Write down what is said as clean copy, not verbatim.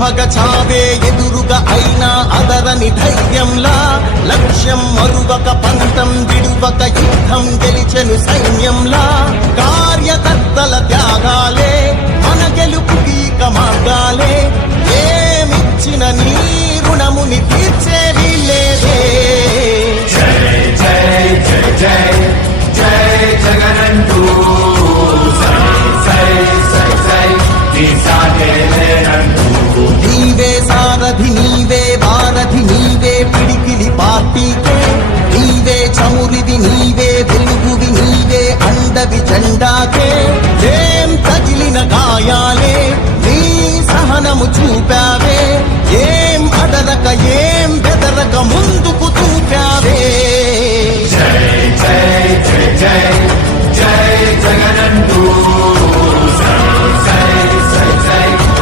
భగ చావే ఎదురుగా అయినా అదరని ధైర్యంలా లక్ష్యం మరువక పంతం విడువక యుద్ధం గెలిచెను సైన్యంలా కార్యకర్తల త్యాగాలే మన గెలుపుకీక మార్గాలే ఏమిచ్చిన నీ రుణముని తీర్చేది లేదే జై జై జై జై జై జగనంటూ నీవే సారథి నీవే వారధి నీవే పిడికిలి పార్టీకే నీవే చమురిది నీవే వెలుగువి నీవే అండవి జెండాకే ఏం తగిలిన గాయాలే